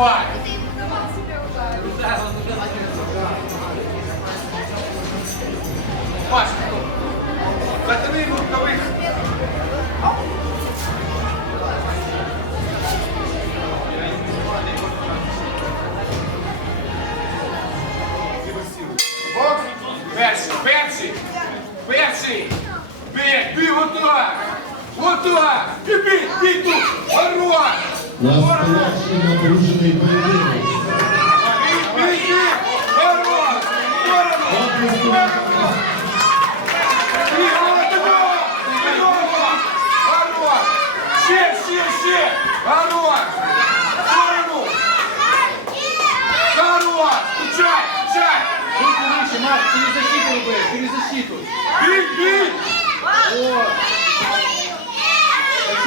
Давай. Паш, затяни рукавиці. Перший, перший, перший. Бей, бей, отак. Отак. І бей, бей тут. Хорош. Настоящий напружений поєдинок. Ще, ще, ще. Хорош. Сторону. Хорош. Включай, включай. Руку выше, Марк, через защиту рубы, через защиту. Бей, бей. Вот.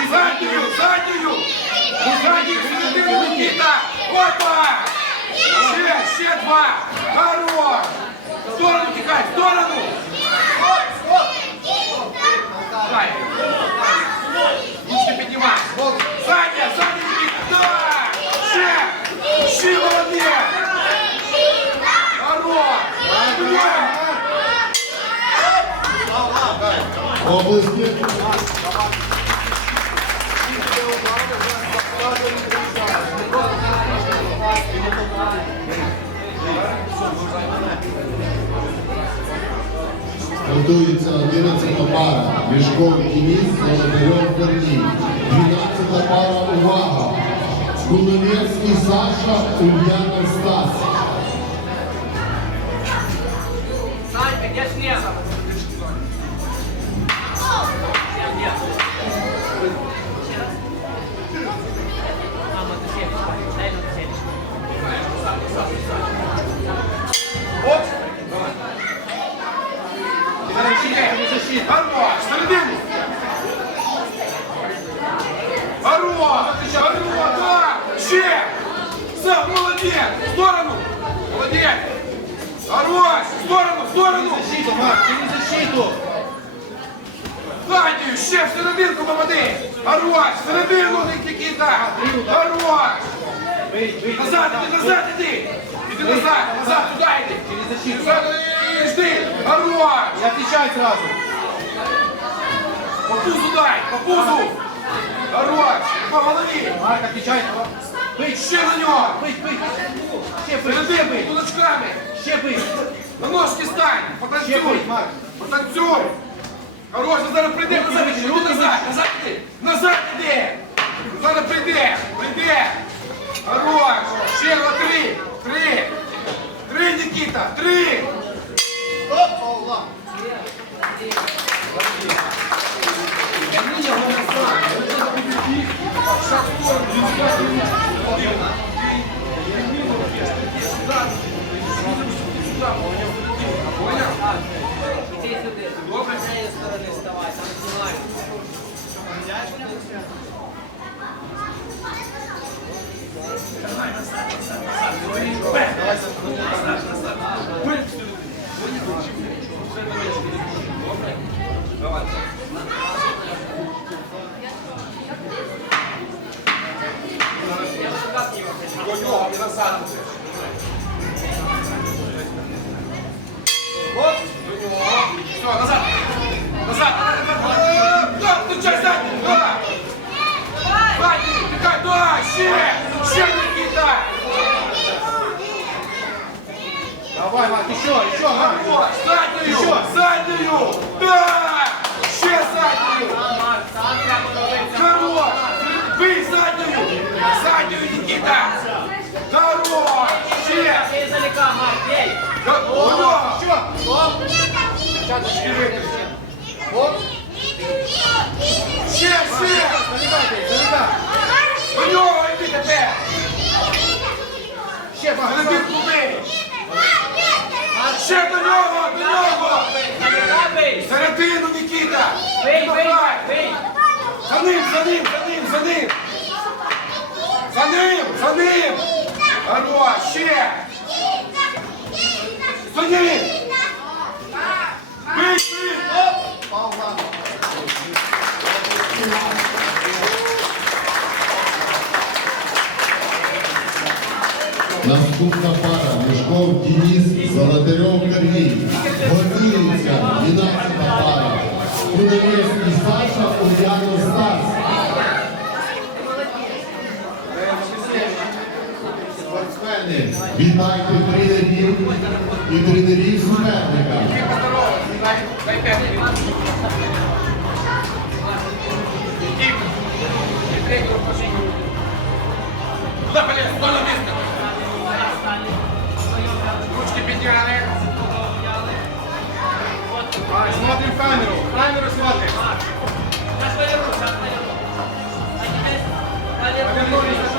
Заднюю, заднюю. Заднюю, середину, Никита. Опа. Ще, ще два. Хорош. В сторону тікай, в сторону. Давай. Ручки піднімай. Задня, задня, Никита. Да. Ще. Ще молодець. Хорош. Давай. Облески. Готується 11 пара. Мішков на Золотарьов Корній. 12 пара увага. Кулинецький Саша, Ульяна Стас. Защиту, Марк, через защиту. Заднюю, ще в серединку попади. В середину, Никита. Хорош. Бей, бей. Назад, іди, назад, іди. Іди назад, назад, туди йди. Через защиту. Назад, йди. Хорош. И отвечай сразу. По пузу дай, по пузу. Хорош, по голові. Марк, отвечай. Бей, Ще на нього. бей, бей. Ще бей, ще Середину, кулачками. Ще бей. На ножки стань, Ще потанцюй. Марк. Потанцюй. Хорош, ну зараз прийде назад, іди руки назад, назад іди. Назад іди. Зараз прийде, прийде. Хорош, ще два, три, три. Три, Нікіта, три. Сюда. Добре? С этой стороны вставай, там снимай. До нього і назад. От, до нього. Все, назад. Назад. Е, Да, включай задню. Да. Задню, тікай, да, ще. Ще, Нікіта. Давай, Марк, еще, еще, Марк. Хорош, заднюю, Еще. заднюю. Да. Ще заднюю. Хорош. Бий заднюю. Заднюю, Нікіта. Хорош. Ще. Бей издалека, Марк, бей. Хорош. Еще. Ще, ще. Залегай, бей, залегай. До нього йди тепер. Ще, Марк. Серединку бий. Ще до нього, до нього. Середину, Нікіта. Бей, бей, Давай. бей. За ним, за ним, за ним, за ним. За ним, за ним. Хорош, ще. За ним. Бий, бий. Наступна пара Мішков Денис, Золотарьов Корній. Готується 12 пара. Кунамєцький Саша, Ульянов Стас. Спортсмени, вітайте тренерів і тренерів суперника. Тренеру пошли. Куда полез? Смотрим камеру. Камеру смотрим. Сейчас повернусь, сейчас повернусь. Повернулись.